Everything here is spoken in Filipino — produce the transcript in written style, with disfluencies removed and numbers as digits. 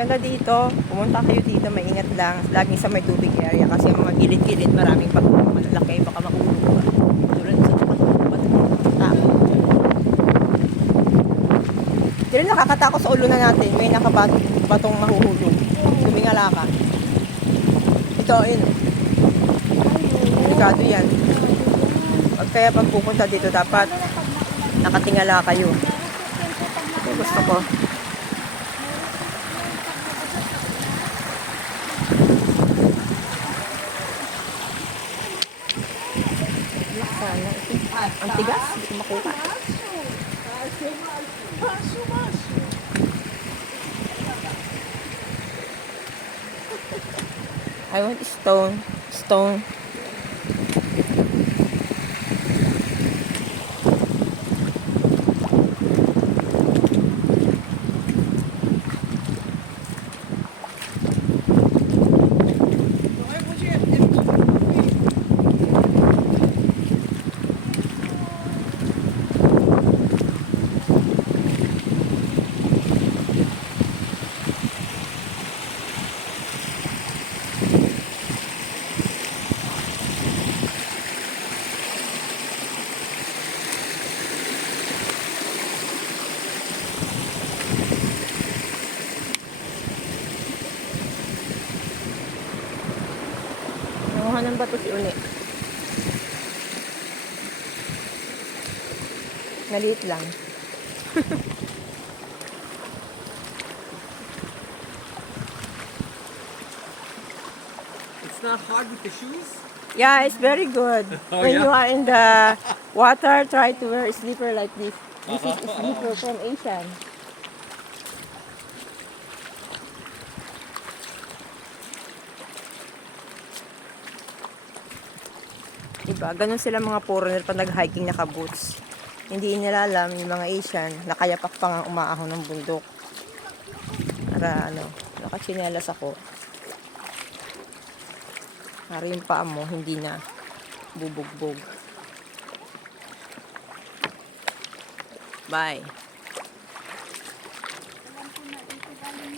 Ganda dito. Pumunta kayo dito, maingat lang. Laging sa may tubig area kasi mga gilid-gilid, maraming pagpunta malalaki. Baka makulong ka. Tulad sa Hindi rin nakakatakot sa ulo na natin. May nakabatong mahuhulog. Tumingala ka. Ito, yun. Delikado yan. Kaya pag pupunta dito, dapat nakatingala kayo. Ito gusto ko. Sana. Ang tigas. Hindi ko makuha. I want stone. Stone. Nanguha ng bato si Uli. Maliit lang. It's not hard with the shoes? Yeah, it's very good. Oh, When yeah? you are in the water, try to wear a slipper like this. This is a slipper from Asian. Diba? Ganun sila mga foreigner pag nag-hiking naka-boots. Hindi nila alam yung mga Asian, nakayapak pa nga umaahon ng bundok. Para nakachinelas ako. Para yung paa mo, hindi na bubugbog. Bye.